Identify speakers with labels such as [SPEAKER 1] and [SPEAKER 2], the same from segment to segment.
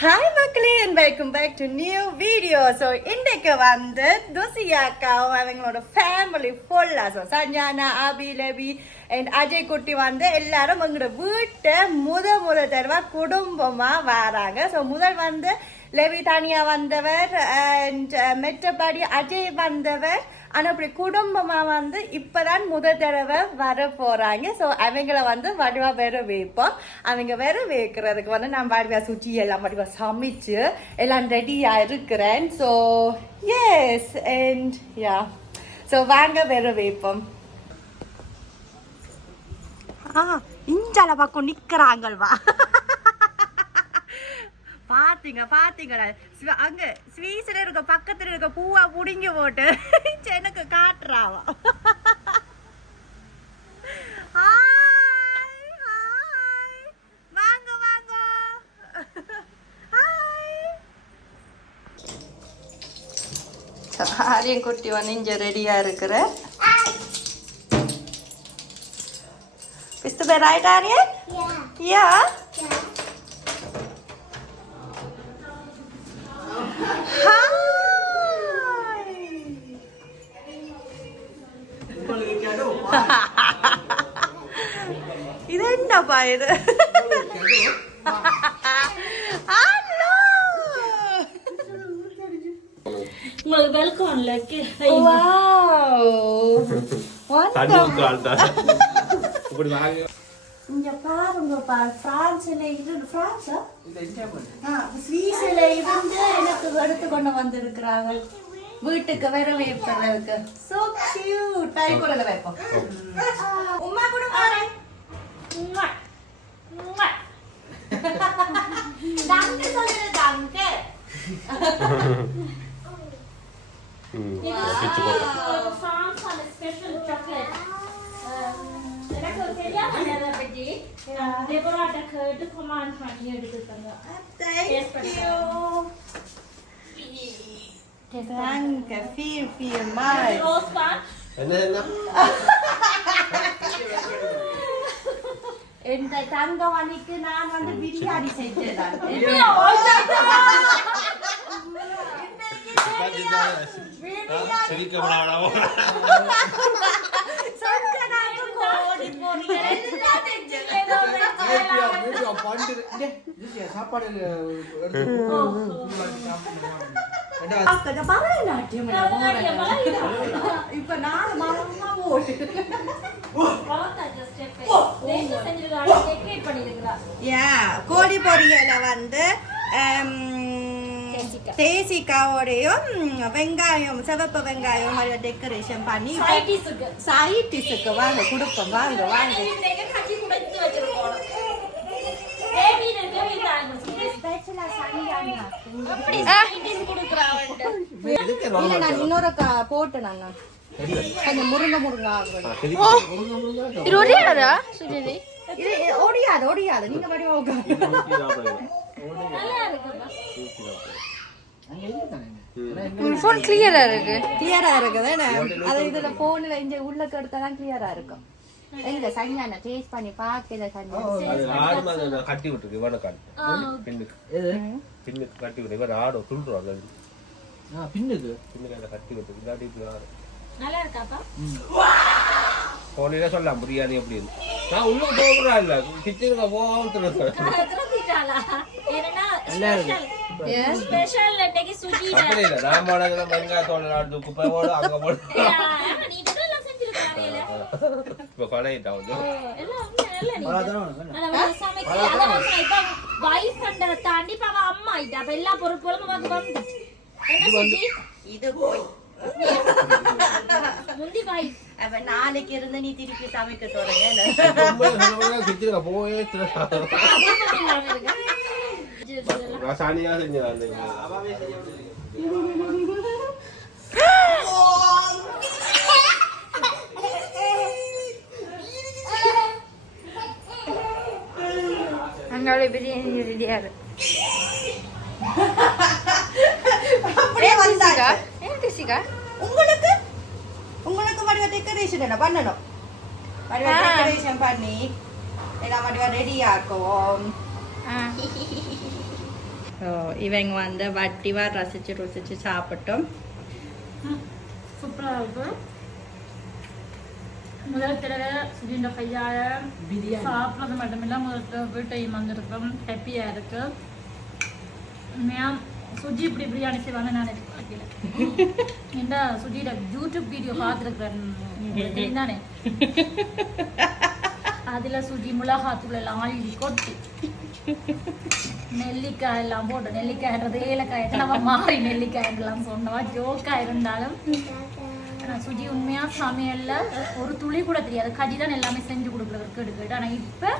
[SPEAKER 1] Hi மக்களே and welcome back to new video so இன்றைக்கு வந்து துசியாக்காவும் அவங்களோட ஃபேமிலி ஃபுல்லாக so Sanjana Abhi லபி and Ajay குட்டி வந்து எல்லாரும் எங்களோட வீட்டை முத முத தடவை குடும்பமாக வராங்க. ஸோ முதல் வந்து லெவி தானியா வந்தவர் அண்ட் uh, மெற்றபடி அஜய் வந்தவர். ஆனால் அப்படி குடும்பமாக வந்து இப்பதான் முதல் தடவை வர போகிறாங்க ஸோ அவங்கள வந்து வடிவா வேற வைப்போம். அவங்க வேற வைக்கிறதுக்கு வந்து நான் வடிவா சுற்றி எல்லாம் வடிவா சமைச்சு எல்லாம் ரெடியாக இருக்கிறேன். So yes and yeah so வாங்க வேற வைப்போம். ஆ இஞ்சால பக்கம் நிற்கிறாங்கள்வா பாத்தீங்க பாத்தீங்களா சிவ- அங்க ஸ்வீஸ்ல இருக்க பக்கத்துல இருக்க பூவா புடிங்கி போட்டு. எனக்கு காட்டுறாவா. ஹாய் ஹாய் வாங்க வாங்க. ஹாய் ஆரியம் குட்டி வந்து இங்க ரெடியா இருக்கிற. பிஸ்து பேர் ஆயிட்டா ஆரியன் யா இது என்னப்பா இது
[SPEAKER 2] உங்களுக்கு.
[SPEAKER 3] இப்படி வாங்க.
[SPEAKER 1] இங்க பாருங்கப்பா பிரான்ஸ்ல இருந்து பிரான்ஸா ஸ்வீஸ்ல இருந்து எனக்கு எடுத்து கொண்டு வந்திருக்கிறாங்க வீட்டுக்கு வேற வைப்பதற்கு சோ கியூட் டை கூட வைப்போம் உமா கூட வரேன் தங்கு சொல்லுங்க தங்கு
[SPEAKER 3] ம், பிச்சு போட்டோம்.
[SPEAKER 2] ஃப்ரான்ஸான ஸ்பெஷல் சாக்லேட் எனக்கு தெரியாம அதை பற்றி டெபோராட்ட கேட்டு கமாண்ட் பண்ணி எடுத்துட்டாங்க
[SPEAKER 1] Thank you. Danke, viel, viel mal.
[SPEAKER 2] ரோஸ் பான்
[SPEAKER 3] என்ன என்ன
[SPEAKER 1] இந்த தங்கம் அன்னைக்கு நான் வந்து பிரியாணி செஞ்சேன்.
[SPEAKER 4] சாப்பாடு
[SPEAKER 1] பரதநாட்டியம் இப்ப நாலு மாதமா வந்து தேசிக்காவோடையும் வெங்காயம் சிவப்பு வெங்காயம் மாதிரி டெக்கரேஷன் பண்ணி
[SPEAKER 2] சைட்டிஸுக்கு
[SPEAKER 1] சைட்டிஸுக்கு வாங்க கொடுப்போம் வாங்க வாங்க
[SPEAKER 2] தான்
[SPEAKER 1] இல்ல நான் இன்னொரு க- போட்டு நான் கொஞ்சம் முருங்க முருங்க
[SPEAKER 5] இது ஒரேடா சுஜிதி?
[SPEAKER 1] இது இது ஒடியாது ஒடியாது. நீங்க
[SPEAKER 5] உங்க ஃபோன் கிளியரா இருக்கு.
[SPEAKER 1] கிளியரா இருக்குது. என்ன? அது இதுல போன்ல இங்க உள்ள கெடுத்தாதான் கிளியரா இருக்கும். எங்க சஞ்சான டேஸ்ட் பண்ணி
[SPEAKER 3] ஆடு மாதிரி நான் கட்டி விட்டுருக்கு இவனை காட்டு. பின்னுக்கு. பின்னுக்கு கட்டி விட்டு இவர் ஆடும் துள்ளுறோம் அது.
[SPEAKER 4] பின்னுக்கு?
[SPEAKER 3] பின்னுக்கு அதை கட்டி விட்டு இல்லாட்டி இப்படி
[SPEAKER 2] நல்லா இருக்காப்பா?
[SPEAKER 3] போனீங்கன்னா சொல்லலாம் பிரியாணி அப்படின்னு. நான் உள்ள போகிறா இல்ல. கிச்சனுக்கு போகாம
[SPEAKER 2] ஸ்பெஷல் ஸ்பெஷல் இன்னைக்கு சுஜி
[SPEAKER 3] அப்படி இல்லை நான் போனதுல வெங்காயத்தோட நாடு குப்பை போடு அங்க போடு. இப்ப பழையிட்டா வந்து
[SPEAKER 2] தாண்டி அவ அம்மா ஆயிட்டா அப்ப எல்லா பொறுப்புகளும் வந்து வந்து என்ன சுஜி
[SPEAKER 1] இது போய்
[SPEAKER 2] முந்தி வைஃப்
[SPEAKER 1] அப்ப நாளைக்கு இருந்து நீ திருப்பி சமைக்க தொடங்க
[SPEAKER 3] போயே ரசாயனியா
[SPEAKER 5] அங்காள பிரியாணி ரெடியா
[SPEAKER 1] அப்படியே வந்தாங்க
[SPEAKER 5] ஏன் டெசிகா
[SPEAKER 1] உங்களுக்கு? உங்களுக்கு வடிவ டெக்கரேஷன் என்ன? பண்ணணும். வடிவ டெக்கரேஷன் பண்ணி எல்லாம் வடிவ ரெடி ஆக்குவோம் ஸோ இவங்க வந்து வட்டிவாக ரசித்து ருசித்து சாப்பிட்டோம்.
[SPEAKER 2] சூப்பரா இருக்கு. முதல் தடவை சுஜின்ற கையால சாப்பிட்றது மட்டுமில்ல முதல் தடவை வீட்டையும் வந்திருக்கோம் ஹாப்பியா இருக்கு உண்மையா சுஜி இப்படி பிரியாணி செய்வாங்க நான் எதிர்பார்க்கல இந்த சுஜியோட யூடியூப் வீடியோ பார்த்துருக்குறேன் தானே அதுல சுஜி மிளகாத்தூள் எல்லாம் அள்ளி கொட்டி நெல்லிக்காய் எல்லாம் போட்டு நெல்லிக்காய்ன்றது ஏலக்காய் நம்ம மாறி நெல்லிக்காய்லாம் சொன்னவா ஜோக்கா இருந்தாலும் நான் சுஜி உண்மையாக சமையல்ல ஒரு துளி கூட தெரியாது. கஜி தான் எல்லாமே செஞ்சு கொடுக்குறவருக்கு எடுக்கிட்டு ஆனால் இப்போ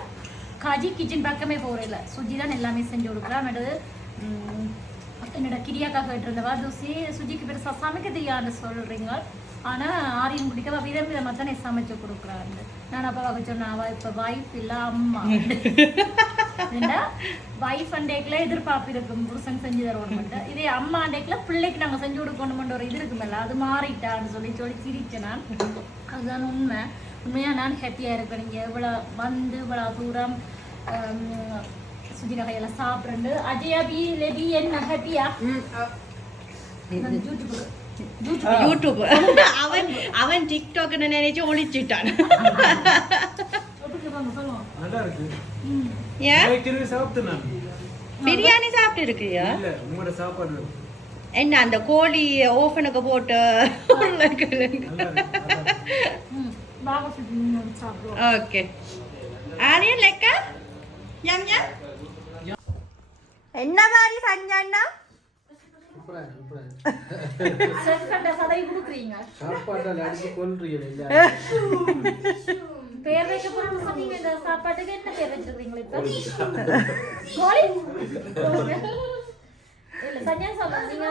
[SPEAKER 2] கஜி கிச்சன் பக்கமே இல்லை. சுஜி தான் எல்லாமே செஞ்சு கொடுக்குறா. மற்றது என்னோட கிரியாக்கா கேட்டிருந்தவா தூசி சுஜிக்கு பெருசாக சமைக்க தெரியாதுன்னு சொல்றீங்க. ஆனா ஆரியன் குடிக்க விதம் விதமா தானே சமைச்சு கொடுக்குறாரு நான் அப்பா அவ சொன்னா அவ இப்ப வைஃப் இல்ல அம்மா. வைஃப் அண்டேக்கில் எதிர்பார்ப்பு இருக்கும். புருஷன் செஞ்சு தருவோம் இதே அம்மா அண்டேக்கில் பிள்ளைக்கு நாங்கள் செஞ்சு கொடுக்கணுமென்ற ஒரு இது இருக்குமில்ல அது மாறிட்டான்னு சொல்லி சொல்லி சிரிச்சேன் நான். அதுதான் உண்மை. உண்மையாக நான் ஹாப்பியாக இருக்கேன். நீங்கள் இவ்வளோ வந்து இவ்வளோ தூரம் சுஜி நகையெல்லாம் சாப்பிட்றது அஜயா பி லெபி என்ன? ஹாப்பியா யூடியூப்
[SPEAKER 1] யூடியூப் அவன் அவன் டிக்டாக் நினைச்சு
[SPEAKER 4] நான்
[SPEAKER 1] பிரியாணி சாப்பிட்டு இருக்கியா
[SPEAKER 4] இல்ல உங்களோட சாப்பாடு
[SPEAKER 1] என்ன அந்த கோழி ஓஃபனுக்கு போட்டு ஓகே ஆரியன் லெக்க யம் யம் என்ன மாதிரி சஞ்சண்ணா
[SPEAKER 4] சூப்பரா இருக்கு, சூப்பரா இருக்கு.
[SPEAKER 2] செஃப் கண்ட சதவி கொடுக்குறீங்க
[SPEAKER 4] சாப்பாட்டால் அடிச்சு கொல்றீங்க இல்ல
[SPEAKER 2] பேர் வைக்க போறோம்னு சொன்னீங்க இந்த சாப்பாட்டுக்கு என்ன பேர் வச்சிருக்கீங்களா இப்ப கோழி இல்ல சஞ்சய் சொல்ல நீங்க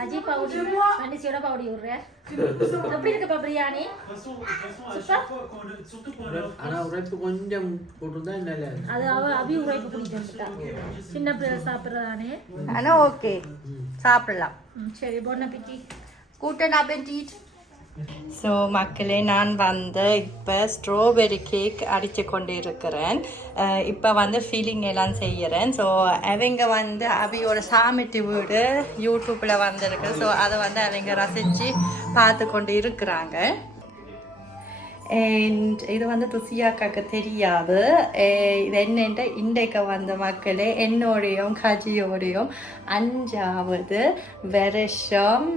[SPEAKER 2] கஜி பவுடி மன்னிச்சியோட பவுடி விடுறேன் எப்படி இருக்குப்பா பிரியாணி?
[SPEAKER 4] ஆனா உரைப்பு கொஞ்சம் போட்டுருந்தா நல்லா இருக்கு.
[SPEAKER 2] அது அவ அபி உரைப்பு பிடிச்சிருந்துட்டா சின்ன பிள்ளை சாப்பிட்றதானே
[SPEAKER 1] ஆனா ஓகே. சாப்பிடலாம்.
[SPEAKER 2] சரி பொண்ணை பிக்கி.
[SPEAKER 1] கூட்டன் அப்பெட்டிட் ஸோ மக்களே நான் வந்து இப்போ ஸ்ட்ராபெரி கேக் அடித்து கொண்டு இருக்கிறேன் இப்போ வந்து ஃபீலிங் எல்லாம் செய்கிறேன் ஸோ அவங்க வந்து அவையோட சாமிட்டு வீடு யூடியூப்பில் வந்திருக்கு. ஸோ அதை வந்து அவங்க ரசித்து பார்த்து கொண்டு இருக்கிறாங்க அண்ட் இது வந்து துசியாக்காக்கு தெரியாது. இது என்னென்ற இன்றைக்கு வந்த மக்களே என்னோடையும் கஜியோடையும் அஞ்சாவது வருஷம்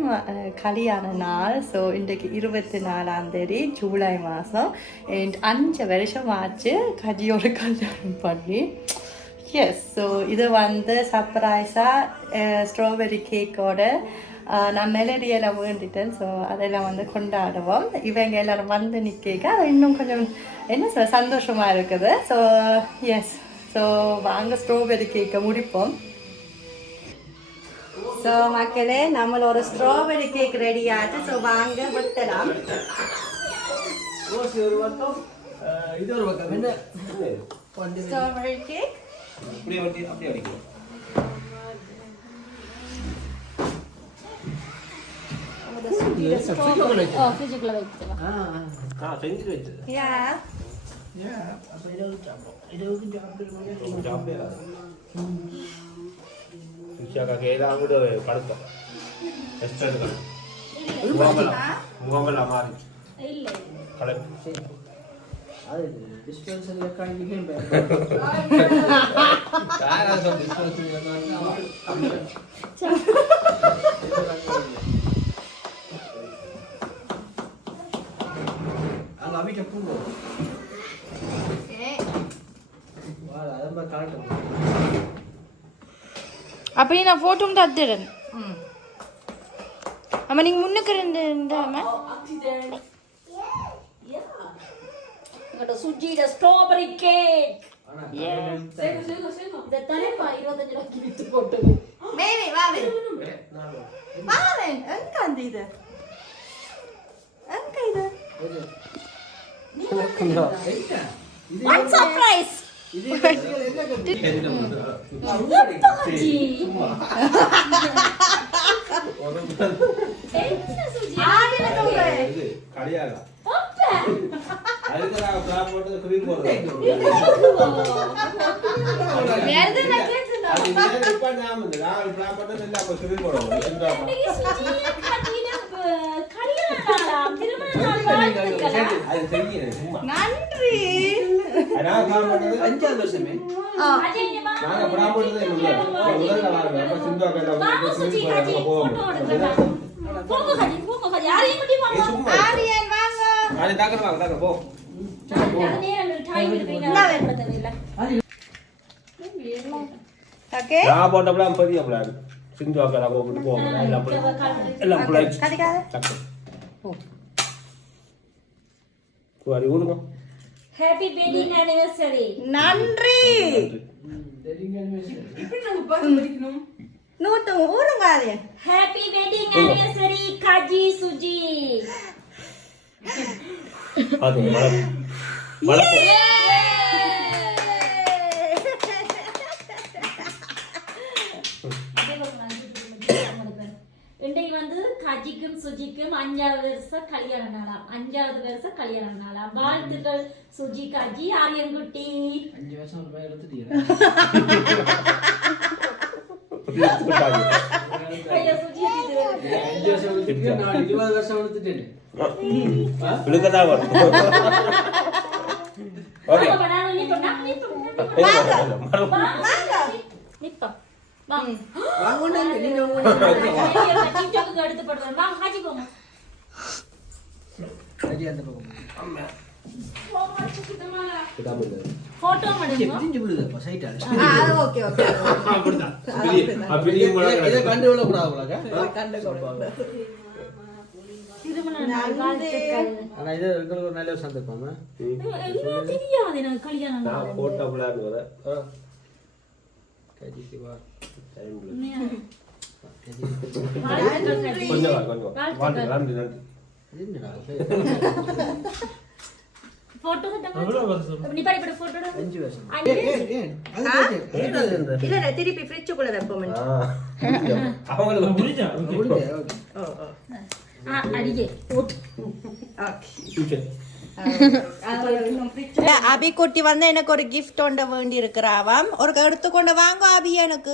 [SPEAKER 1] கல்யாண நாள். ஸோ இன்றைக்கு இருபத்தி நாலாம் தேதி ஜூலை மாதம் அண்ட் அஞ்சு வருஷம் ஆச்சு கஜியோட கல்யாணம் பண்ணி. எஸ் ஸோ இது வந்து சர்ப்ரைஸாக ஸ்ட்ராபெரி கேக்கோட நான் மெலடியெல்லாம் வேண்டிட்டேன் ஸோ அதெல்லாம் வந்து கொண்டாடுவோம். இவங்க எல்லாரும் வந்து நிற்க அது இன்னும் கொஞ்சம் என்ன சொல்ல சந்தோஷமாக இருக்குது. ஸோ எஸ் ஸோ வாங்க ஸ்ட்ராபெரி கேக்கை முடிப்போம். ஸோ மக்களே நம்மளோட ஸ்ட்ராபெரி கேக் ரெடி ஆச்சு. ஸோ வாங்க வெட்டலாம்.
[SPEAKER 4] இது ஒரு பக்கம். என்ன?
[SPEAKER 1] ஸ்ட்ராபெரி கேக்
[SPEAKER 3] அப்படியே அப்படியே அடிக்கும்
[SPEAKER 2] ஓ ஃப்ரிட்ஜுக்குள்ள வைக்கலாம்
[SPEAKER 4] ஆ, ஆ.
[SPEAKER 3] ஆ செஞ்சு வச்சது
[SPEAKER 1] யா
[SPEAKER 4] ஏன், அப்ப இரவு சாப்பிடும். இரவுக்கு சாப்பிட்டு
[SPEAKER 3] சாப்பிடல ருச்சியாக்காக்கு ஏதாவது கூட படுத்தோம் ரெஸ்ட் எடுக்கணும் முகமெல்லாம் முகமெல்லாம் மாறி
[SPEAKER 2] இல்ல
[SPEAKER 3] கலப்பு
[SPEAKER 4] அது டிஸ்பென்சர்ல காய்ச்சிக்கும் அங்க அமிக்க பூங்கோ வா அதம்ப காட்டும்
[SPEAKER 5] அப்படி நான் ஃபோட்டோவும் தத்துறேன் அம்மா நீங்கள் முன்னுக்கு ரெண்டு இருந்தாம
[SPEAKER 2] எங்கள்கிட்ட சுஜியில ஸ்ட்ராபெரி கேக்
[SPEAKER 4] ஆனா
[SPEAKER 2] இந்த தலைப்பா இருபத்தஞ்சு ரூபாய்க்கு வித்து போட்டு.
[SPEAKER 1] மேலே வாவே
[SPEAKER 4] நான்
[SPEAKER 1] வாவே எங்க அந்த இது? எங்க இது?
[SPEAKER 2] ஒன் சர்ப்ரைஸ்
[SPEAKER 4] இது என்ன கட்டு
[SPEAKER 2] என்ன
[SPEAKER 1] நன்றி.
[SPEAKER 4] அஞ்சாவது வருஷமே.
[SPEAKER 3] நாங்க எங்க முதல்ல. எங்க முதல்ல வாங்க. அப்ப சிந்து அக்கா. போவோம். சும்மா இரு.
[SPEAKER 1] ஆரியன் வாங்க.
[SPEAKER 3] அது டக்குனு வாங்க, போ. சிந்து அக்கா எல்லாம் போவோம்.
[SPEAKER 1] கடிக்காத
[SPEAKER 3] டக்கு. சரி, ஊதுங்க.
[SPEAKER 2] ஹாப்பி வெட்டிங் anniversary
[SPEAKER 1] நன்றி நூத்து ஊருங்க ஆரியன்
[SPEAKER 2] ஹாப்பி வெட்டிங் anniversary காஜி சுஜி
[SPEAKER 3] அது மழை. மழை
[SPEAKER 2] கஜிக்கும் சுஜிக்கும் அஞ்சாவது வருஷம் கல்யாண நாளாம். அஞ்சாவது வருஷம் கல்யாண நாளாம். வாழ்த்துக்கள் சுஜி கஜி ஆரியன்குட்டி.
[SPEAKER 4] அஞ்சு வருஷம் எடுத்துட்டீங்க ஆனா இது எங்களுக்கு ஒரு நல்ல ஒரு சந்தர்ப்பமா
[SPEAKER 2] தெரியாது எனக்கு
[SPEAKER 3] போட்ட வர.
[SPEAKER 1] திருப்பி ஃப்ரிட்ஜுக்குள்ள வைப்போம்
[SPEAKER 3] ஆ, அவங்களுக்கு
[SPEAKER 4] ஓகே.
[SPEAKER 1] ஓகே. அபி குட்டி வந்து எனக்கு ஒரு கிஃப்ட் ஒண்ட வேண்டி இருக்கிறாவாம் ஒரு எடுத்துக்கொண்டு வாங்க அபி எனக்கு.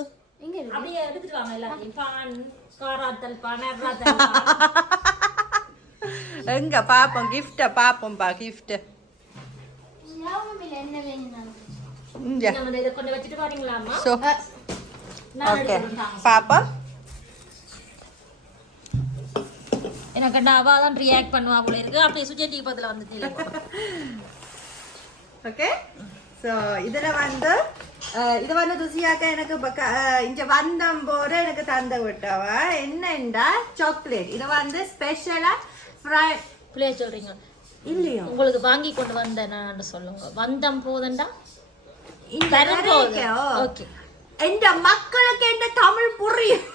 [SPEAKER 1] எங்க பாப்போம் கிஃப்ட பாப்போம் பா கிஃப்ட் இங்க
[SPEAKER 2] நம்ம எனக்கு அவா தான் ரியாக்ட் பண்ணுவா போல இருக்கு. அப்படியே சுஜய் தீபத்துல வந்து
[SPEAKER 1] ஓகே ஸோ இதில் வந்து இது வந்து ருசியாக்க எனக்கு இங்க வந்தம் போது எனக்கு தந்து விட்டவ. என்னண்டா சாக்லேட் இது வந்து ஸ்பெஷலா ஃப்ரை
[SPEAKER 2] பிள்ளைய சொல்றீங்க.
[SPEAKER 1] இல்லையோ.
[SPEAKER 2] உங்களுக்கு வாங்கி கொண்டு வந்தேன் சொல்லுங்க. வந்தம் போதண்டா?
[SPEAKER 1] இந்த
[SPEAKER 2] Okay.
[SPEAKER 1] எந்த மக்களுக்கு எந்த தமிழ் புரியும்.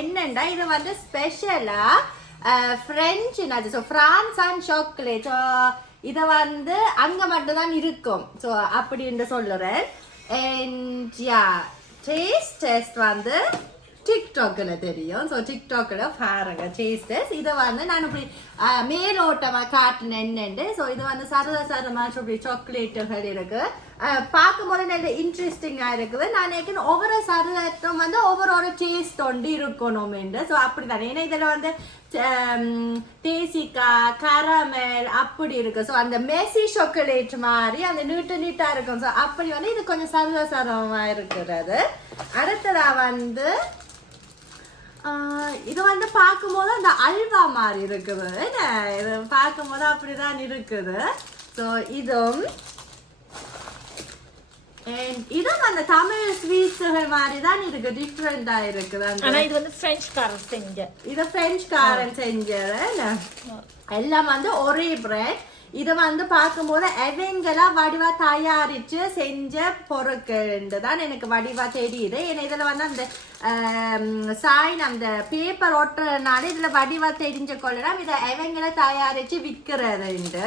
[SPEAKER 1] என்னண்டா இது வந்து ஸ்பெஷலா ஃப்ரெஞ்சு என்னது so France and chocolate so இதை வந்து அங்கே மட்டும்தான் இருக்கும். ஸோ அப்படின்னு சொல்லுறேன். அண்ட் யா டேஸ்ட் டெஸ்ட் வந்து டிக்டாக்கில் தெரியும். ஸோ டிக்டாக்கில் பாருங்க டேஸ்ட் டெஸ்ட் இதை வந்து நான் இப்படி மேலோட்டமாக காட்டினேன் என்னண்டு ஸோ இது வந்து சரத சரமாக சொல்லி சாக்லேட்டுகள் இருக்கு பார்க்கும்போது நல்ல இன்ட்ரெஸ்டிங்காக இருக்குது நான் நினைக்கிறேன் ஒவ்வொரு சரதத்தும் வந்து ஒவ்வொரு ஒரு டேஸ்ட் ஒன்று இருக்கணும் என்று ஸோ அப்படி தானே ஏன்னா இதில் வந்து தேசிக்கா கரமல் அப்படி இருக்கு ஸோ அந்த மெஸ்ஸி சாக்லேட் மாதிரி அந்த நீட்டு நீட்டா இருக்கும் ஸோ அப்படி வந்து இது கொஞ்சம் சரத சரமாக இருக்கிறது அடுத்ததா வந்து இது வந்து பார்க்கும்போது அந்த அல்வா மாதிரி இருக்குது. இது பார்க்கும்போது அப்படிதான் இருக்குது. ஸோ இதுவும் And இதுவும் அந்த தமிழ் ஸ்வீட்ஸுகள் மாதிரி தான் இருக்கு டிஃப்ரெண்டா இருக்குது
[SPEAKER 2] ஆனா இது வந்து பிரெஞ்சு காரர் செஞ்ச
[SPEAKER 1] இது பிரெஞ்சுக்காரன் செஞ்சது என்ன? எல்லாம் வந்து ஒரே பிரெட் இது வந்து பார்க்கும்போது எவங்களா வடிவா தயாரிச்சு செஞ்ச பொருட்கள் தான் எனக்கு வடிவா தெரியுது. ஏன்னா இதுல வந்து அந்த சாயின் அந்த பேப்பர் ஒட்டுறதுனால இதுல வடிவா தெரிஞ்ச கொள்ளலாம் இதை எவங்களா தயாரிச்சு விற்கிறதுண்டு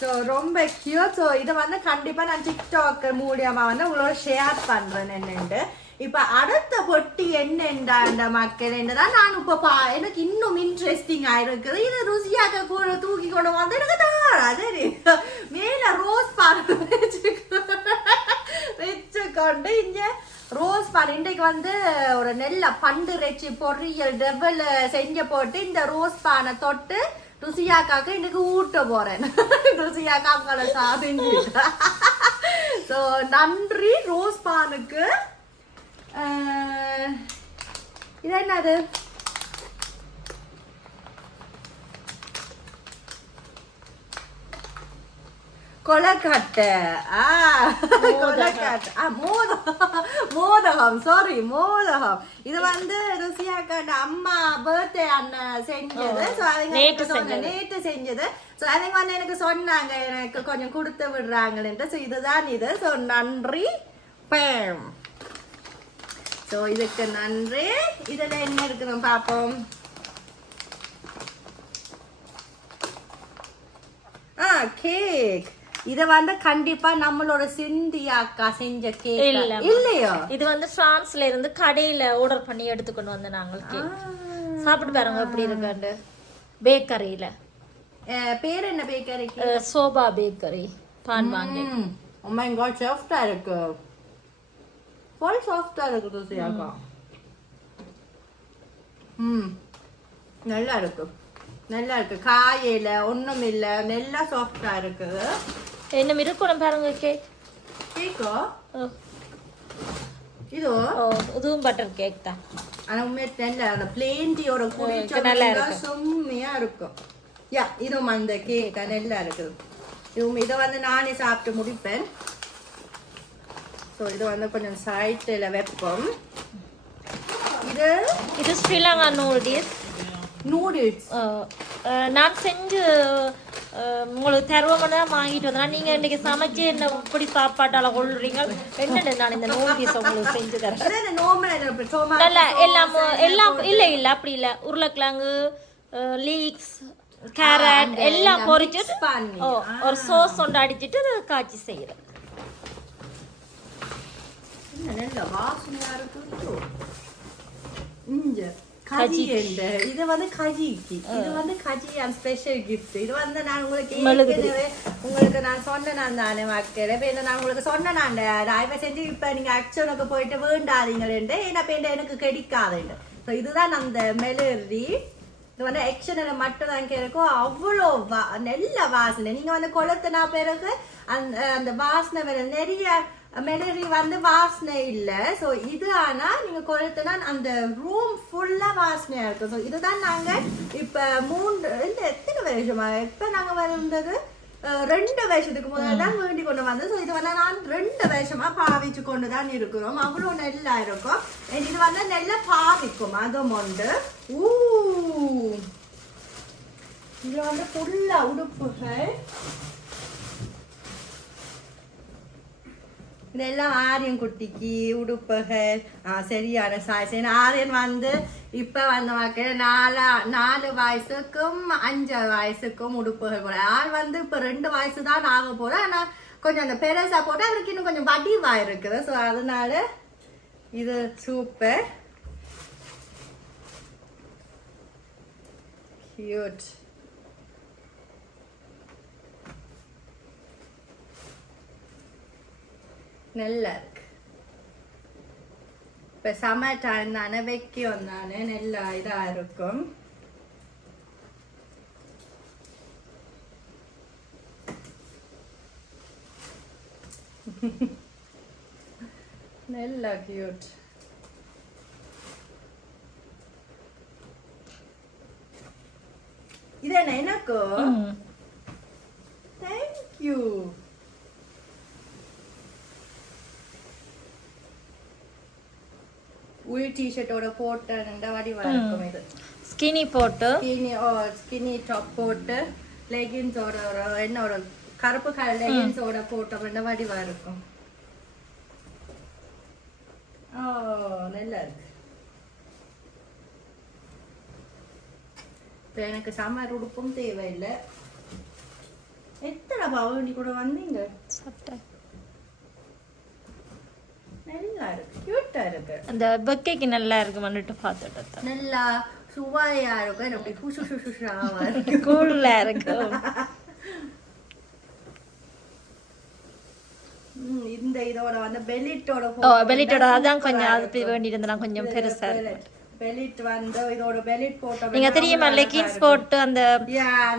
[SPEAKER 1] ஸோ ரொம்ப கியூட் ஸோ இதை வந்து கண்டிப்பாக நான் டிக்டாக் மூலியமாக வந்து உங்களோட ஷேர் பண்ணுறேன் என்னண்டு. இப்ப அடுத்த பொட்டி என்னண்டா அந்த மக்கள் என்னதான் நான் இப்ப பா எனக்கு இன்னும் இன்ட்ரெஸ்டிங் ஆயிருக்குது இது ருசியாக கூட தூக்கி கொண்டு வந்து எனக்கு தாராது சரி. மேல ரோஸ் பாரு வச்சுக்கொண்டு இங்க ரோஸ் பால் இன்றைக்கு வந்து ஒரு நெல்ல பண்டு ரெச்சி பொரியல் டெவல் செஞ்ச போட்டு இந்த ரோஸ் பானை தொட்டு ருசியாக்காக்கு இன்னைக்கு ஊட்ட போறேன். ருசியாக்கா அவங்கள சாதிஞ்சு ஸோ நன்றி. ரோஸ் பானுக்கு அஹ், இது என்னது? கொலக்கட்டை. ஆ கொலக்கட்டை. ஆ மோதகம் மோதகம். சாரி மோதகம். இது வந்து ருசியாக்காண்ட அம்மா பர்த்டே அண்ணன் செஞ்சது. ஸோ அவங்க
[SPEAKER 2] நேத்து
[SPEAKER 1] செஞ்சது. ஸோ அவங்க வந்து எனக்கு சொன்னாங்க எனக்கு கொஞ்சம் கொடுத்து விடுறாங்கன்ட்டு ஸோ இதுதான் இது. ஸோ நன்றி பேம் ஸோ இதுக்கு நன்றி. இதில் என்ன இருக்குன்னு பார்ப்போம். ஆ கேக் இத வந்து கண்டிப்பா நம்மளோட சிந்தியா அக்கா செஞ்ச கேக்
[SPEAKER 2] இல்ல.
[SPEAKER 1] இல்லையோ?
[SPEAKER 2] இது வந்து பிரான்ஸ்ல இருந்து கடையில ஆர்டர் பண்ணி எடுத்துக்கொண்டு வந்த நாங்கள் கேக் சாப்பிட்டு பாருங்க எப்படி இருக்காண்டு பேக்கரியில
[SPEAKER 1] பேர் என்ன பேக்கரிக்கு
[SPEAKER 2] அஹ், சோபா பேக்கரி பான் வாங்கி.
[SPEAKER 1] Oh my god, சாஃப்டா இருக்கு. ஃபுல் சாஃப்டா இருக்கு தோசையாக்கா ம். நல்லா இருக்கு. நல்லா இருக்கு. காயில ஒண்ணும் இல்ல. நல்லா சாஃப்டா இருக்குது
[SPEAKER 2] என்ன இருக்கணும் பாருங்க கேக்
[SPEAKER 1] கேக்கோ? இது.
[SPEAKER 2] இதுவும் பட்டர் கேக் தான்.
[SPEAKER 1] ஆனா உண்மையா நல்ல அந்த பிளேன் டீயோட
[SPEAKER 2] நல்லா
[SPEAKER 1] குடிச்சா செம்மையா இருக்கும். யா இதுவும் அந்த கேக் நல்லா இருக்குது. இதுவும் இதை வந்து நானே சாப்பிட்டு முடிப்பேன். ஸோ இது வந்து கொஞ்சம் சைட்டில் வைப்போம். இது
[SPEAKER 2] இது ஸ்ரீலங்கா நூல்டிஸ்
[SPEAKER 1] நூடுல்ஸ்
[SPEAKER 2] நான் செஞ்சு உங்களுக்கு தருவோம்னு வாங்கிட்டு வந்தேன் நீங்க இன்னைக்கு சமைச்சு என்ன இப்படி சாப்பாட்டால கொள்றீங்க என்னன்னு நான் இந்த நூல்டிஸ் உங்களுக்கு செஞ்சு தரேன்? நல்ல எல்லாம் எல்லாம் இல்ல இல்ல அப்படி இல்ல. உருளைக்கிழங்கு லீக்ஸ் கேரட் எல்லாம் ஓ, ஒரு சோஸ் ஒன்று அடிச்சிட்டு காய்ச்சி செய்யறது
[SPEAKER 1] நல்ல வாசனையா இருக்கு இங்க கஜி இது வந்து கஜிக்கு இது வந்து கஜி அண்ட் ஸ்பெஷல் கிஃப்ட் இது வந்து நான் உங்களுக்கு உங்களுக்கு நான் சொன்னேன் தானே மக்கள் இப்ப என்ன நான் உங்களுக்கு சொன்னேன் நான் தயவு செஞ்சு இப்ப நீங்க ஆக்ஷனுக்கு போயிட்டு வேண்டாதீங்களேன்ட்டு ஏன்னா இப்ப எனக்கு கிடைக்காதுண்டு ஸோ இதுதான் அந்த மெலரி இது வந்து ஆக்ஷனில் மட்டும் தான் இருக்கும் அவ்வளோ வா நல்ல வாசனை நீங்க வந்து கொளுத்துனா பிறகு அந்த அந்த வாசனை வேற நிறைய மெனரி வந்து வாசனை இல்லை. ஸோ இது ஆனால் நீங்க கொளுத்துனா அந்த ரூம் ஃபுல்லா வாசனையாக இருக்கும். ஸோ இதுதான் நாங்க இப்போ மூன்று இந்த எத்தனை வருஷமா? இப்ப நாங்க வந்தது ரெண்டு வருஷத்துக்கு முதல்ல தான் வேண்டி கொண்டு வந்தோம் ஸோ இது வந்து நான் ரெண்டு வருஷமா பாவிச்சு கொண்டு தான் இருக்கிறோம். அவ்வளோ நெல்லா இருக்கும். இது வந்து நெல்லை பாவிக்கும். அதுவும் உண்டு. ஊ. இதில் வந்து ஃபுல்லா உடுப்புகள். இதெல்லாம் ஆரியன் குட்டிக்கு உடுப்புகள் சரியான சாய்ஸ் ஆரியன் வந்து இப்போ வந்த மக்கள் நாலா நாலு வயசுக்கும் அஞ்சு வயசுக்கும் உடுப்புகள் போல. ஆள் வந்து இப்போ ரெண்டு வயசு தான் ஆக போறேன் ஆனால் கொஞ்சம் அந்த பெருசாக போட்டால் அவருக்கு இன்னும் கொஞ்சம் வடிவாக இருக்குது. ஸோ அதனால இது சூப்பர் கியூட் நல்லா இருக்கு இப்ப சம்மர் டைம் தானே வைக்கும் தானே நல்லா இதா இருக்கும் நல்லா கியூட் இது என்ன எனக்கு தேங்க்யூ உள் டிஷர்ட்டோட போட்ட ரெண்டா வடிவா இருக்கும் இது
[SPEAKER 2] ஸ்கினி போட்டு
[SPEAKER 1] ஸ்கினி ஸ்கினி டாப் போட்டு லெகின்ஸோட ஒரு என்ன ஒரு கருப்பு கலர் லெகின்ஸோட போட்ட ரெண்டா வடிவா இருக்கும் ஓ நல்லா இருக்கு இப்ப எனக்கு சம்மர் உடுப்பும் தேவையில்லை எத்தனை பவுனி கூட வந்தீங்க
[SPEAKER 2] சாப்பிட்டேன்
[SPEAKER 1] நல்லா இருக்கு கியூட்டா இருக்கு
[SPEAKER 2] அந்த பக்கைக்கு நல்லா இருக்கு வந்துட்டு பார்த்துட்டு.
[SPEAKER 1] நல்லா சுவையா இருக்கும் அப்படி குஷு குஷு குஷாவா இருக்கு.
[SPEAKER 2] கூல்ல இருக்கு.
[SPEAKER 1] ம், இந்த இதோட வந்து பெலிட்டோட
[SPEAKER 2] பெலிட்டோட அதான் கொஞ்சம் அது வேண்டிட்டு இருந்தா கொஞ்சம் பெருசா
[SPEAKER 1] பெலிட் வந்து இதோட பெலிட் போட்ட
[SPEAKER 2] நீங்க தெரியுமா லெகின்ஸ் போட்டு அந்த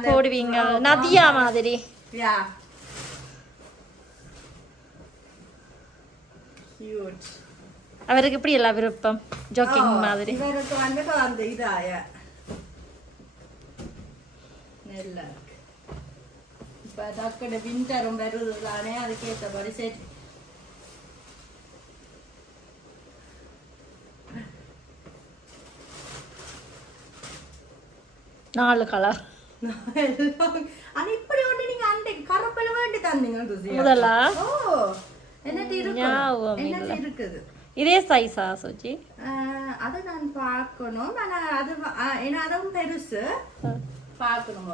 [SPEAKER 2] போடுவீங்க. நதியா மாதிரி.
[SPEAKER 1] யா. கியூட்
[SPEAKER 2] அவருக்கு இப்படி எல்லாம் விருப்பம்? ஜோக்கிங் மாதிரி.
[SPEAKER 1] இவருக்கு வந்து அந்த இதாய. நல்லா இருக்கு. இப்ப டக்குனு விண்டரும் வருது தானே அதுக்கேற்றபடி சரி.
[SPEAKER 2] நாலு கலர்
[SPEAKER 1] ஆனா இப்படி ஒண்ணு நீங்க அன்றைக்கு கருப்பில் வேண்டி தந்தீங்க.
[SPEAKER 2] முதலா?
[SPEAKER 1] ஓ என்னது இருக்குது?
[SPEAKER 2] இதே சைஸா
[SPEAKER 1] ஆஹ், அதை நான் பார்க்கணும். ஆனா அது ஏன்னா அதுவும் பெருசு. பார்க்கணும்.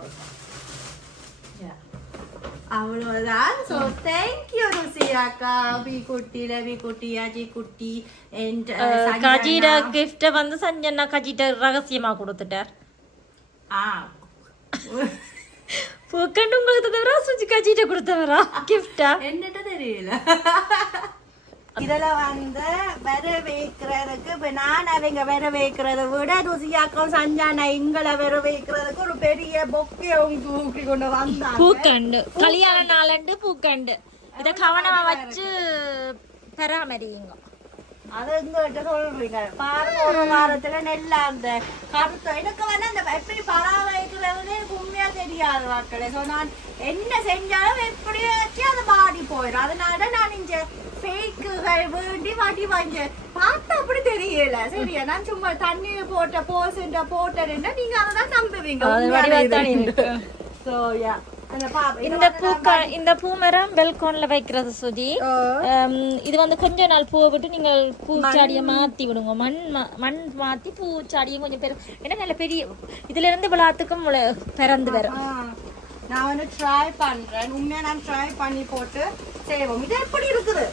[SPEAKER 1] அவ்வளவுதான். ஸோ தேங்க்யூ ருசியாக்கா அபி குட்டி ரவி குட்டி அஜி குட்டி and,
[SPEAKER 2] கஜிட. கிஃப்ட வந்து சஞ்சனா கஜிட்ட ரகசியமா கொடுத்துட்டார்.
[SPEAKER 1] ஆ.
[SPEAKER 2] பூக்கண்டு உங்களுக்கு தவிர சுஜி கஜிட்ட கொடுத்தவரா கிஃப்டா
[SPEAKER 1] என்னட்ட தெரியல. இதுல வந்து வர வைக்கிறதுக்கு இப்ப நான் அவங்க வர வைக்கிறத விட ருசியாக்கம் சஞ்சானா எங்களை வர வைக்கிறதுக்கு ஒரு பெரிய பொக்கே அவங்க தூக்கி கொண்டு வந்தாங்க.
[SPEAKER 2] பூக்கண்டு. கல்யாண நாளண்டு பூக்கண்டு. இத கவனமா வச்சு பராமரியுங்க.
[SPEAKER 1] அது எங்கிட்ட சொல்றீங்க. பாருங்க ஒரு வாரத்துல நெல்ல அந்த கருத்து. எனக்கு வந்து அந்த எப்படி பராமரிக்கிறதுன்னு எனக்கு உண்மையா தெரியாது மக்களே. ஸோ நான் என்ன செஞ்சாலும் எப்படியாச்சும் அது பாடி போயிடும் அதனால நான் இந்த ஃபேக்குகள் வேண்டி வாட்டி வாங்க பார்த்தா அப்படி தெரியல. சரியா? நான் சும்மா தண்ணி போட்ட போசுன்ற போட்டேன்னா நீங்க அதை தான் நம்புவீங்க. ஸோ யா
[SPEAKER 2] இந்த பூக்க இந்த பூமரம் பெல்கோன்ல வைக்கிறது சுஜி. இது வந்து கொஞ்ச நாள் பூவை விட்டு நீங்கள் பூச்சாடியை மாத்தி விடுங்க. மண் மண் மாத்தி பூச்சாடியும் கொஞ்சம் பெரு ஏன்னா நல்ல பெரிய இதுல இருந்து விழாத்துக்கும் பிறந்து வரும்.
[SPEAKER 1] நான் வந்து ட்ரை பண்றேன். உண்மையா நான் ட்ரை பண்ணி போட்டு செய்வோம். இது எப்படி இருக்குது.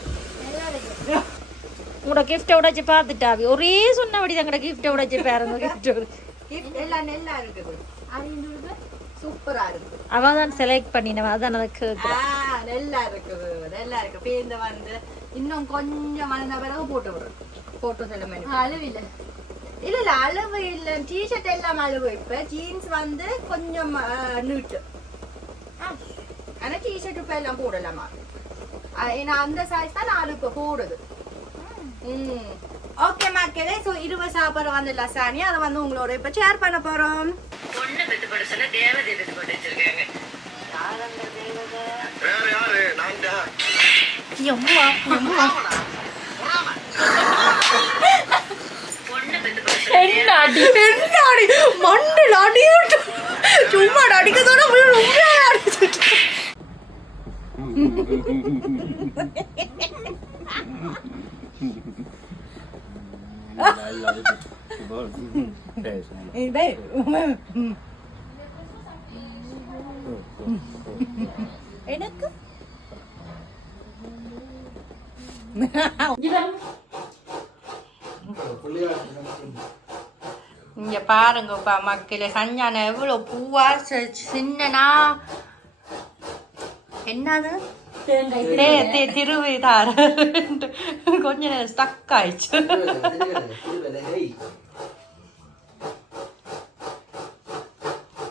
[SPEAKER 2] உங்களோட கிஃப்ட உடைச்சு பார்த்துட்டாவி ஒரே சொன்னபடி தங்கட கிஃப்ட உடைச்சு பாருங்க கிஃப்ட்
[SPEAKER 1] இது எல்லாம் நல்லா இருக்குது அது சூப்பரா இருக்குது
[SPEAKER 2] அவ தான் செலக்ட் பண்ணினவ அதான் கேட்குறேன்
[SPEAKER 1] நல்லா இருக்குது நல்லா இருக்கு. பேருந்து வந்து இன்னும் கொஞ்சம் வளர்ந்த பிறகு போட்டு விடுறேன் போட்டோ செல்ல
[SPEAKER 2] அளவில்லை
[SPEAKER 1] இல்ல. இல்ல அளவு இல்ல. டிஷர்ட் எல்லாம் அளவு. இப்ப ஜீன்ஸ் வந்து கொஞ்சம் நீட்டு. ஆனா டிஷர்ட் இப்ப எல்லாம் போடலாமா? ஏன்னா அந்த சைஸ் தான் நாலு இப்ப போடுது ஓகே மக்களே ஸோ இருவ சாப்பிட்ற வந்து லசானி அதை வந்து உங்களோட இப்ப ஷேர் பண்ண போறோம்.
[SPEAKER 3] வேற யாரு? நான் தான்
[SPEAKER 2] என்னாடி
[SPEAKER 1] என்னடி மண்டில் அடி சும்மா அடிச்சுட்டு. டேய் எனக்கு இங்க பாருங்கப்பா மக்களே சஞ்சான எவ்வளவு பூவா சின்னனா? என்னது? தே தே திருவிதார் கொஞ்ச நேரம் ஸ்டக் ஆயிடுச்சு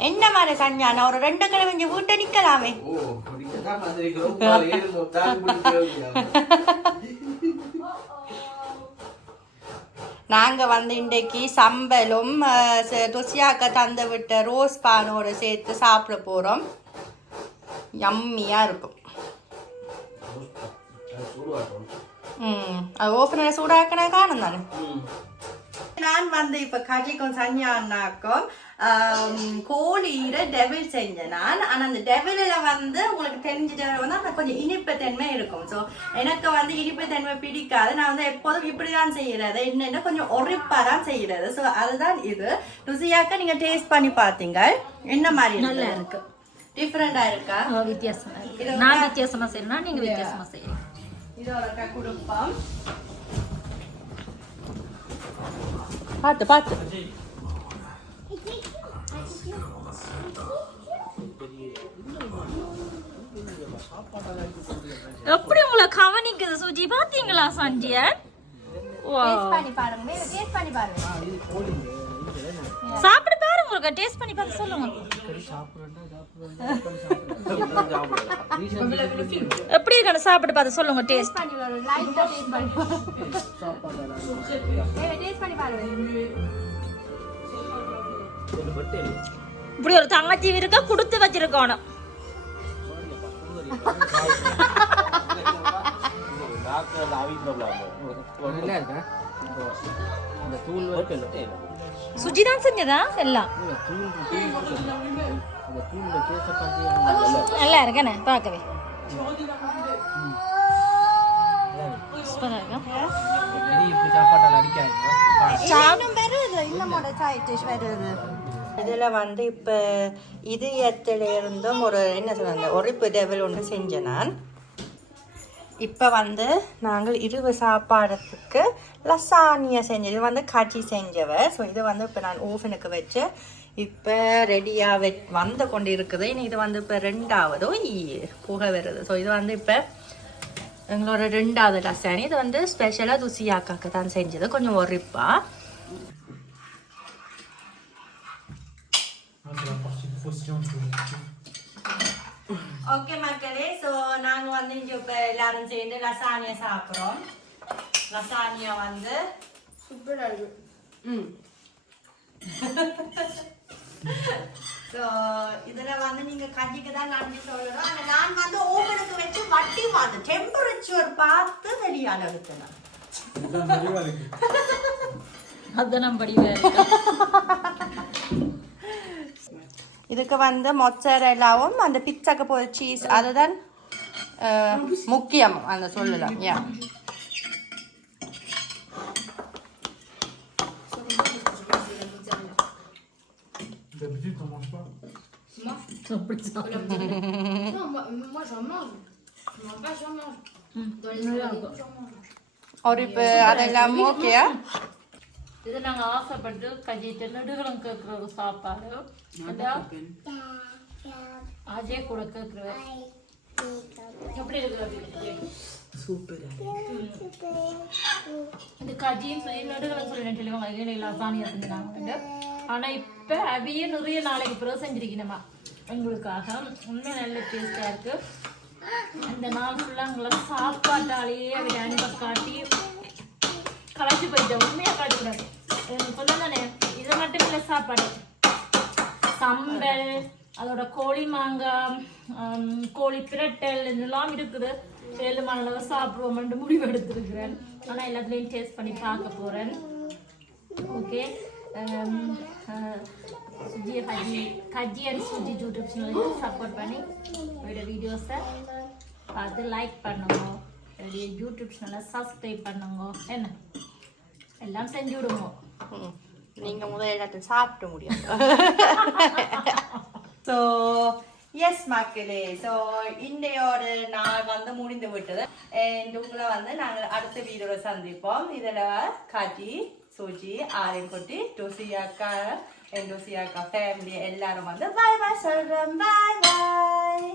[SPEAKER 1] என்ன மாதிரி சஞ்சானா ஒரு ரெண்டு கிழமை இங்க வீட்டை நிக்கலாமே நாங்க வந்து இன்றைக்கு சம்பலும் ருசியாக்க தந்து விட்ட ரோஸ் பானோட சேர்த்து சாப்பிட போறோம் யம்மியா இருக்கும் காரணம் தானே நான் வந்து இப்ப கஜிக்கும் சஞ்சா அண்ணாக்கும் ஆம், கோழியில டெவில் செஞ்சேன் நான் ஆனா அந்த டெவிலில் வந்து உங்களுக்கு தெரிஞ்சிட்ட வந்து அந்த கொஞ்சம் இனிப்பு தன்மை இருக்கும் ஸோ எனக்கு வந்து இனிப்பு தன்மை பிடிக்காது நான் வந்து எப்போதும் இப்படிதான் செய்யறது என்னென்ன கொஞ்சம் ஒரிப்பா தான் செய்யறது ஸோ அதுதான் இது ருசியாக்க நீங்க டேஸ்ட் பண்ணி பார்த்தீங்க என்ன மாதிரி
[SPEAKER 2] நல்லா இருக்கு
[SPEAKER 1] டிஃப்ரெண்டா இருக்கா?
[SPEAKER 2] வித்தியாசமா இருக்கு. நான் வித்தியாசமா செய்யணும் நீங்க வித்தியாசமா செய்யறீங்க
[SPEAKER 1] இதோட குடும்பம். பார்த்து பார்த்து
[SPEAKER 2] எப்படி உங்களை கவனிக்குது சுஜி? பாத்தீங்களா சஞ்சியன்
[SPEAKER 1] பண்ணி பாருங்க
[SPEAKER 2] உங்களுக்கு டேஸ்ட் பண்ணி பார்த்து சொல்லுங்க. எப்படி இருக்கணும் சாப்பிட்டு பார்த்து சொல்லுங்க டேஸ்ட்
[SPEAKER 1] பண்ணி பாருங்க லைட்டா டேஸ்ட் பண்ணி டேஸ்ட் பண்ணி பாருங்க.
[SPEAKER 2] இப்படி ஒரு தங்கச்சி இருக்க கொடுத்து
[SPEAKER 4] இருக்கா? இந்த தூள்
[SPEAKER 2] சுஜி தான் செஞ்சதா? எல்லாம். நல்லா இருக்கேண்ணே பார்க்கவே.
[SPEAKER 1] இதில் வந்து இப்போ இதயத்தில் இருந்தும் ஒரு என்ன சொல்லுவாங்க ஒரிப்பு டெவல் ஒன்று செஞ்சேன் நான். இப்போ வந்து நாங்கள் இரவு சாப்பாடுறதுக்கு லசானியை செஞ்சது. இது வந்து காட்சி செஞ்சவ ஸோ இது வந்து இப்போ நான் ஓவனுக்கு வச்சு இப்போ ரெடியாக வெ வந்து கொண்டு இருக்குது இனி இது வந்து இப்போ ரெண்டாவதோ. இ- புகை வருது. ஸோ இது வந்து இப்போ எங்களோட ரெண்டாவது லசானி இது வந்து ஸ்பெஷலாக துசியாக்காக்கு தான் செஞ்சது. கொஞ்சம் ஒரிப்பா. ஓகே மக்களே ஸோ நாங்கள் வந்து இங்கே இப்போ எல்லாரும் சேர்ந்து லசானியா சாப்பிட்றோம். லசானியா வந்து சூப்பராக இருக்கு. ம். ஸோ இதில் வந்து நீங்கள் கஞ்சிக்கு தான் நன்றி சொல்லணும். ஆனால் நான் வந்து ஓவனுக்கு வச்சு வட்டி பார்த்து டெம்பரேச்சர் பார்த்து வெளியால் எடுத்தேன்
[SPEAKER 2] அதுதான் படி
[SPEAKER 1] இதுக்கு வந்து மொச்சரெல்லாவும் அந்த பிச்சாக்கு போகிற சீஸ் அதுதான் அஹ், முக்கியம் அந்த சொல்லலாம் யா ஒரு இப்போ அதெல்லாம் ஓகேயா
[SPEAKER 2] இது நாங்க ஆசைப்பட்டு கஜிட்டு நெடுகளும் கேட்குற ஒரு சாப்பாடு அதான் அஜய் கூட கேட்குற எப்படி இருக்கு
[SPEAKER 4] சூப்பர்
[SPEAKER 2] இந்த கஜின்னு சொல்லி நெடுகளும் சொல்லி சொல்லுவாங்க ஏழை லசானியா செஞ்சாங்க ஆனா இப்ப அவையே நிறைய நாளைக்கு பிறகு செஞ்சிருக்கணுமா எங்களுக்காக உண்மை நல்ல டேஸ்டா இருக்கு அந்த நாள் ஃபுல்லா எங்களுக்கு சாப்பாட்டாலேயே அவை அன்பை காட்டி களைச்சு போயிட்டேன் உண்மையா காட்டக்கூடாது சொல்லதானே இது மட்டும் இல்லை சாப்பாடு. சம்பல் அதோட கோழி மாங்காய் கோழி பிரட்டல் இதெல்லாம் இருக்குது. ஏழு மணி சாப்பிடுவோம்னு முடிவு எடுத்துருக்கிறேன். ஆனால் எல்லாத்துலேயும் டேஸ்ட் பண்ணி பார்க்க போகிறேன் ஓகே சுஜி கஜி கஜி அண்ட் சுஜி யூடியூப் சேனலுக்கு சப்போர்ட் பண்ணி என்னோட வீடியோஸை பார்த்து லைக் பண்ணுங்க. என்னுடைய யூடியூப் சேனலை சப்ஸ்கிரைப் பண்ணுங்க. என்ன? எல்லாம் செஞ்சு விடுங்க.
[SPEAKER 1] ம். நீங்க முதல்ல எல்லாத்தையும் சாப்பிட முடியும் ஸோ எஸ் மக்களே. ஸோ இன்றையோட நாள் வந்து முடிந்து விட்டது. அண்ட் உங்களை வந்து நாங்கள் அடுத்த வீடியோவில் சந்திப்போம். இதில் காஜி சூஜி ஆரியன்குட்டி டோசி அக்கா என் டோசி அக்கா ஃபேமிலி எல்லாரும் வந்து பாய் பாய் சொல்கிறோம் பாய் பாய்